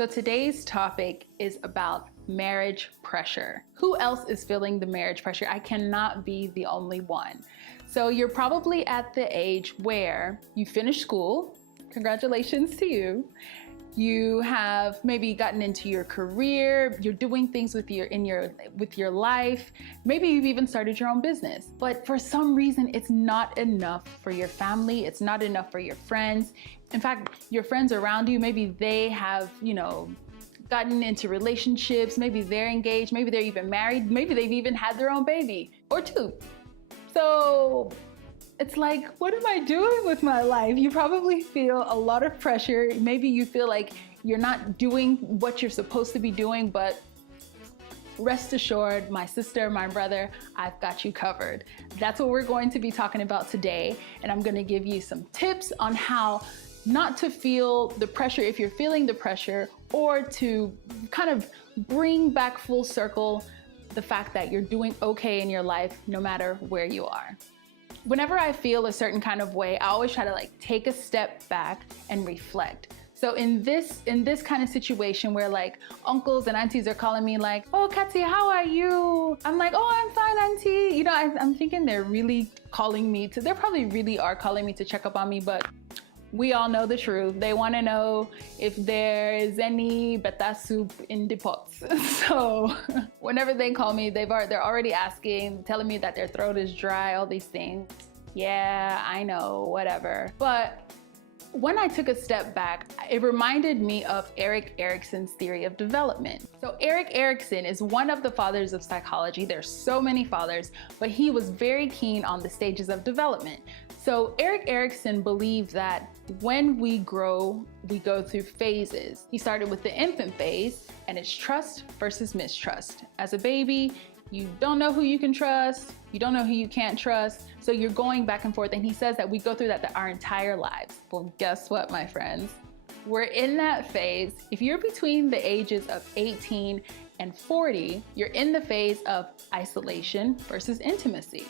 So today's topic is about marriage pressure. Who else is feeling the marriage pressure? I cannot be the only one. So you're probably at the age where you finished school. Congratulations to you. You have maybe gotten into your career, you're doing things with your life. Maybe you've even started your own business. But for some reason, it's not enough for your family, it's not enough for your friends. In fact, your friends around you, maybe they have, gotten into relationships, maybe they're engaged, maybe they're even married, maybe they've even had their own baby or two. So it's like, what am I doing with my life? You probably feel a lot of pressure. Maybe you feel like you're not doing what you're supposed to be doing, but rest assured, my sister, my brother, I've got you covered. That's what we're going to be talking about today. And I'm gonna give you some tips on how not to feel the pressure if you're feeling the pressure, or to kind of bring back full circle the fact that you're doing okay in your life no matter where you are. Whenever I feel a certain kind of way, I always try to take a step back and reflect. So in this kind of situation where uncles and aunties are calling me oh, Kathy, how are you? I'm like, oh, I'm fine, auntie. I'm thinking they're really calling me they probably really are calling me to check up on me, but we all know the truth. They want to know if there is any beta soup in the pots. So whenever they call me, they're already asking, telling me that their throat is dry, all these things. Yeah, I know, whatever. But when I took a step back, it reminded me of Erik Erikson's theory of development. So Erik Erikson is one of the fathers of psychology. There's so many fathers, but he was very keen on the stages of development. So Erik Erikson believed that when we grow, we go through phases. He started with the infant phase, and it's trust versus mistrust. As a baby, you don't know who you can trust, you don't know who you can't trust, so you're going back and forth, and he says that we go through that our entire lives. Well, guess what, my friends? We're in that phase. If you're between the ages of 18 and 40, you're in the phase of isolation versus intimacy.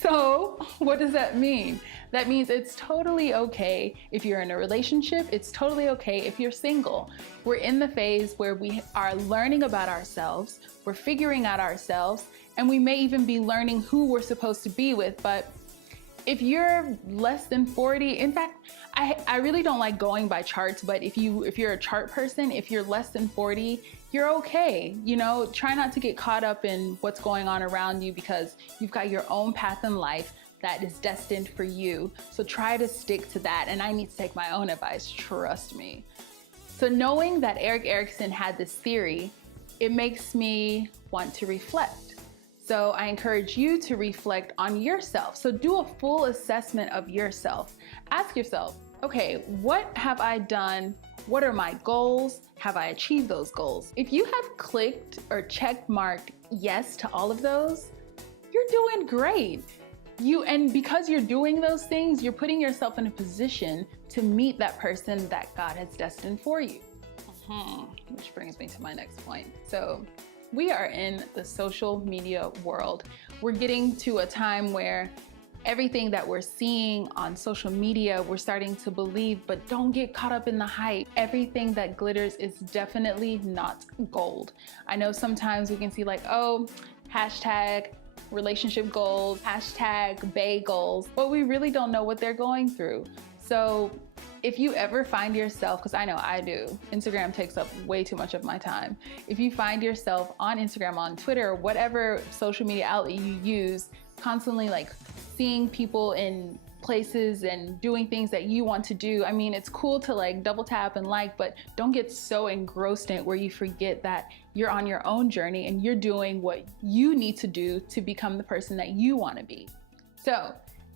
So what does that mean? That means it's totally okay if you're in a relationship. It's totally okay if you're single. We're in the phase where we are learning about ourselves, we're figuring out ourselves, and we may even be learning who we're supposed to be with. But if you're less than 40, in fact, I really don't like going by charts, but if you're a chart person, if you're less than 40, you're okay. Try not to get caught up in what's going on around you, because you've got your own path in life that is destined for you. So try to stick to that. And I need to take my own advice, trust me. So knowing that Erik Erikson had this theory, it makes me want to reflect. So I encourage you to reflect on yourself. So do a full assessment of yourself. Ask yourself, okay, what have I done? What are my goals? Have I achieved those goals? If you have clicked or check marked yes to all of those, you're doing great. And because you're doing those things, you're putting yourself in a position to meet that person that God has destined for you. Which brings me to my next point. So we are in the social media world. We're getting to a time where everything that we're seeing on social media, we're starting to believe, but don't get caught up in the hype. Everything that glitters is definitely not gold. I know sometimes we can see oh, hashtag relationship goals, hashtag bae goals, but we really don't know what they're going through. So if you ever find yourself, because I know I do, Instagram takes up way too much of my time. If you find yourself on Instagram, on Twitter, whatever social media outlet you use, constantly seeing people in places and doing things that you want to do. I mean, it's cool to double tap and but don't get so engrossed in it where you forget that you're on your own journey and you're doing what you need to do to become the person that you want to be. So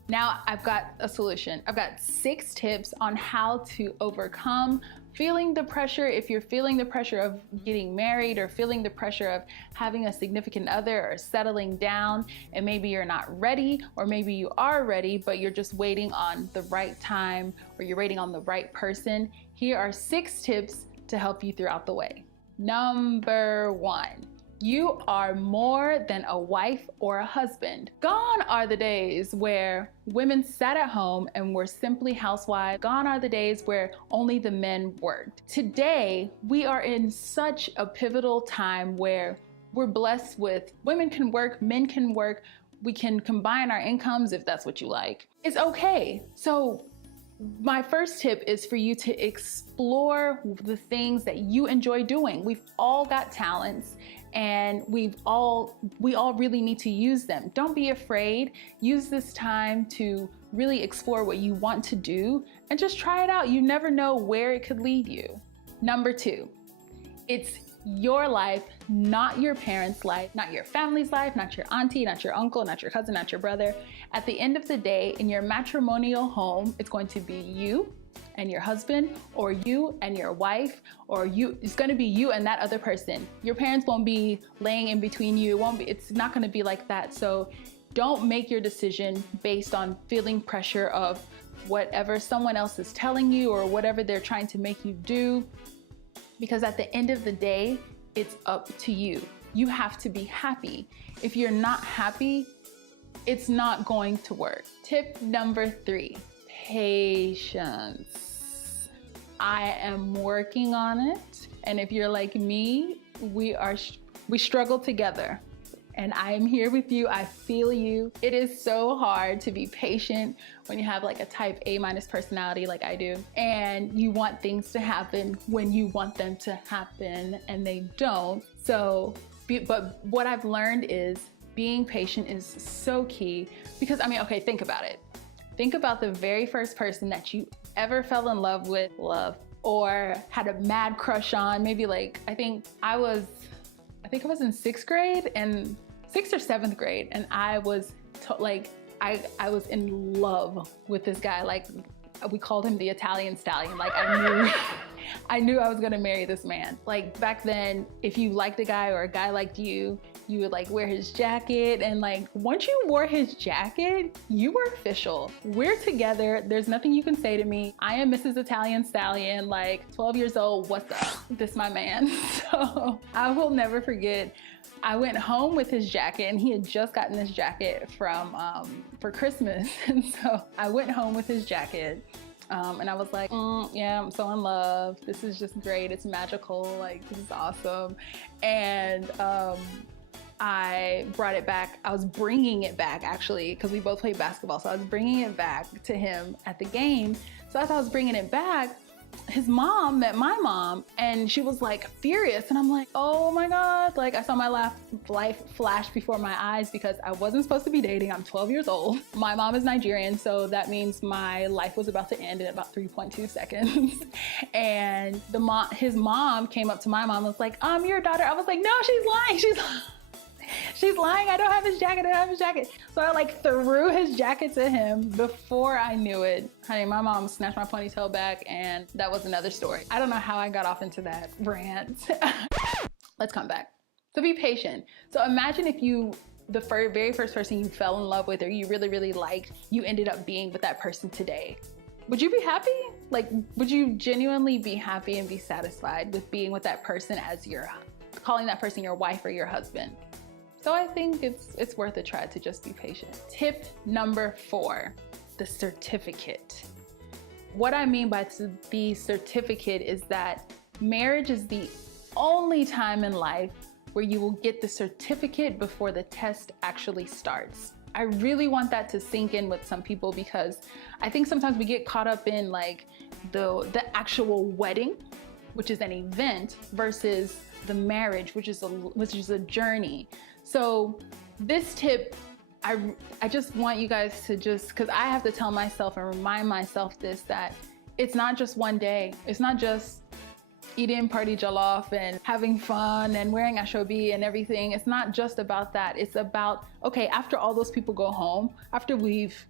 now I've got a solution. I've got 6 tips on how to overcome feeling the pressure. If you're feeling the pressure of getting married, or feeling the pressure of having a significant other, or settling down, and maybe you're not ready, or maybe you are ready, but you're just waiting on the right time, or you're waiting on the right person, here are 6 tips to help you throughout the way. Number 1, You are more than a wife or a husband. Gone are the days where women sat at home and were simply housewives. Gone are the days where only the men worked. Today, we are in such a pivotal time where we're blessed with women can work, men can work, we can combine our incomes if that's what you like. It's okay. So my first tip is for you to explore the things that you enjoy doing. We've all got talents and we all really need to use them. Don't be afraid. Use this time to really explore what you want to do and just try it out. You never know where it could lead you. Number 2, it's your life, not your parents' life, not your family's life, not your auntie, not your uncle, not your cousin, not your brother. At the end of the day, in your matrimonial home, it's going to be you and your husband, or you and your wife, or it's going to be you and that other person. Your parents won't be laying in between you. It's not going to be like that. So don't make your decision based on feeling pressure of whatever someone else is telling you or whatever they're trying to make you do. Because at the end of the day, it's up to you. You have to be happy. If you're not happy, it's not going to work. Tip number 3, patience. I am working on it. And if you're like me, we struggle together. And I am here with you. I feel you. It is so hard to be patient when you have like a type A- personality like I do, and you want things to happen when you want them to happen and they don't. But what I've learned is being patient is so key because, I mean, okay, think about it. Think about the very first person that you ever fell in love with, or had a mad crush on. Maybe like, I think I was in 6th grade and 6th or 7th grade, and I was I was in love with this guy. Like, we called him the Italian stallion. Like, I knew I was gonna marry this man. Like, back then, if you liked a guy or a guy liked you, you would like wear his jacket, and like once you wore his jacket, you were official. We're together. There's nothing you can say to me. I am Mrs. Italian Stallion, like 12 years old. What's up? This my man. So I will never forget. I went home with his jacket, and he had just gotten this jacket from for Christmas, and so I went home with his jacket. And I was like, yeah, I'm so in love. This is just great. It's magical. Like, this is awesome. And I brought it back. I was bringing it back, actually, because we both played basketball. So I was bringing it back to him at the game. So as I was bringing it back, his mom met my mom, and she was like furious. And I'm like, oh my God. Like, I saw my life flash before my eyes because I wasn't supposed to be dating. I'm 12 years old. My mom is Nigerian, so that means my life was about to end in about 3.2 seconds. And his mom came up to my mom and was like, your daughter. I was like, no, she's lying. She's lying. I don't have his jacket. So I like threw his jacket to him. Before I knew it, honey, my mom snatched my ponytail back, and that was another story. I don't know how I got off into that rant. Let's come back. So be patient. So imagine if the very first person you fell in love with or you really, really liked, you ended up being with that person today. Would you be happy? Like, would you genuinely be happy and be satisfied with being with that person as calling that person your wife or your husband? So I think it's worth a try to just be patient. Tip number 4, the certificate. What I mean by the certificate is that marriage is the only time in life where you will get the certificate before the test actually starts. I really want that to sink in with some people because I think sometimes we get caught up in like the actual wedding, which is an event, versus the marriage, which is a journey. So this tip, I just want you guys to because I have to tell myself and remind myself that it's not just one day. It's not just eating party jollof and having fun and wearing ashobi and everything. It's not just about that. It's about, okay, after all those people go home, after we've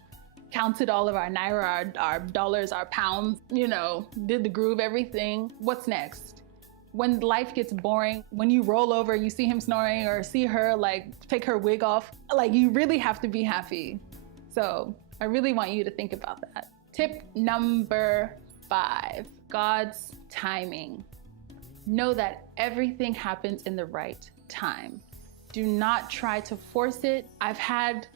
counted all of our naira, our dollars, our pounds, did the groove, everything, what's next? When life gets boring, when you roll over, you see him snoring or see her like take her wig off, like you really have to be happy. So I really want you to think about that. Tip number 5, God's timing. Know that everything happens in the right time. Do not try to force it. I've had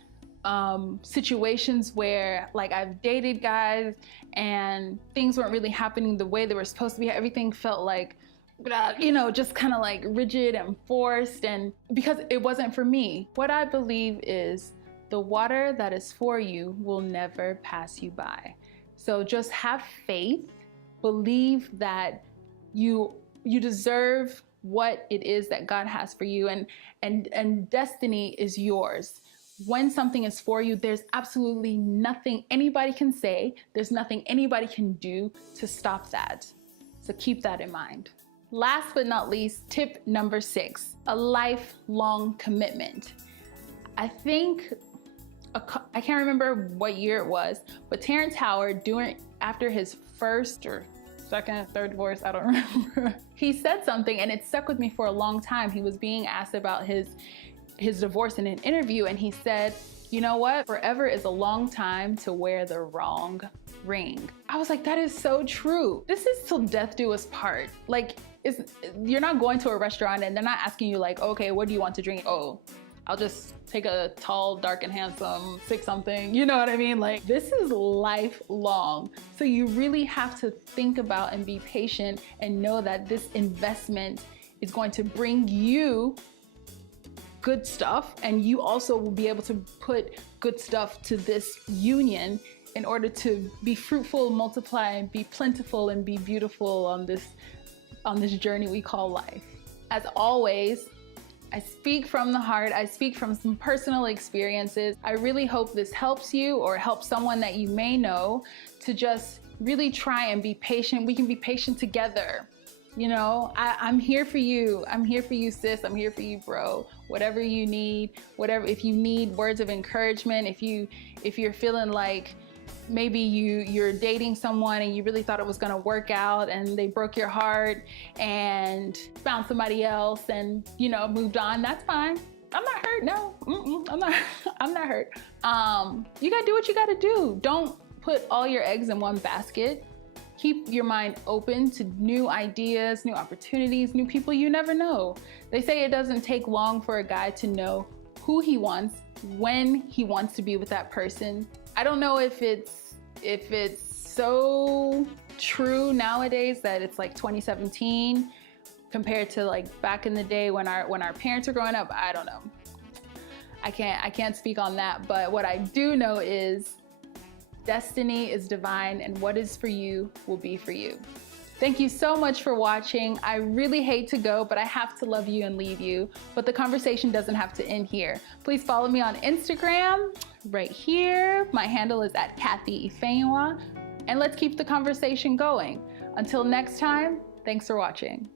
situations where like I've dated guys and things weren't really happening the way they were supposed to be. Everything felt like, you know, just kind of like rigid and forced, and because it wasn't for me. What I believe is the water that is for you will never pass you by. So just have faith, believe that you deserve what it is that God has for you, and destiny is yours. When something is for you, there's absolutely nothing anybody can say, there's nothing anybody can do to stop that. So keep that in mind. Last but not least, tip number 6, a lifelong commitment. I think, I can't remember what year it was, but Terrence Howard, after his first or second, third divorce, I don't remember, he said something and it stuck with me for a long time. He was being asked about his divorce in an interview, and he said, you know what? Forever is a long time to wear the wrong ring. I was like, that is so true. This is till death do us part. Like, you're not going to a restaurant and they're not asking you like, okay, what do you want to drink? Oh, I'll just take a tall, dark and handsome, six something. You know what I mean? Like, this is lifelong. So you really have to think about and be patient and know that this investment is going to bring you good stuff, and you also will be able to put good stuff to this union in order to be fruitful, multiply, and be plentiful and be beautiful on this journey we call life. As always, I speak from the heart. I speak from some personal experiences. I really hope this helps you or helps someone that you may know to just really try and be patient. We can be patient together. You know, I'm here for you. I'm here for you, sis. I'm here for you, bro. Whatever you need, if you need words of encouragement, if you're feeling like maybe you're dating someone and you really thought it was gonna work out and they broke your heart and found somebody else and, you know, moved on, that's fine. I'm not hurt, no, I'm not hurt. You gotta do what you gotta do. Don't put all your eggs in one basket. Keep your mind open to new ideas, new opportunities, new people you never know. They say it doesn't take long for a guy to know who he wants, when he wants to be with that person. I don't know if it's so true nowadays that it's like 2017 compared to like back in the day when our parents were growing up. I don't know. I can't speak on that, but what I do know is destiny is divine, and what is for you will be for you. Thank you so much for watching. I really hate to go, but I have to love you and leave you. But the conversation doesn't have to end here. Please follow me on Instagram right here. My handle is @KathyIfeanyiwa, and let's keep the conversation going. Until next time, thanks for watching.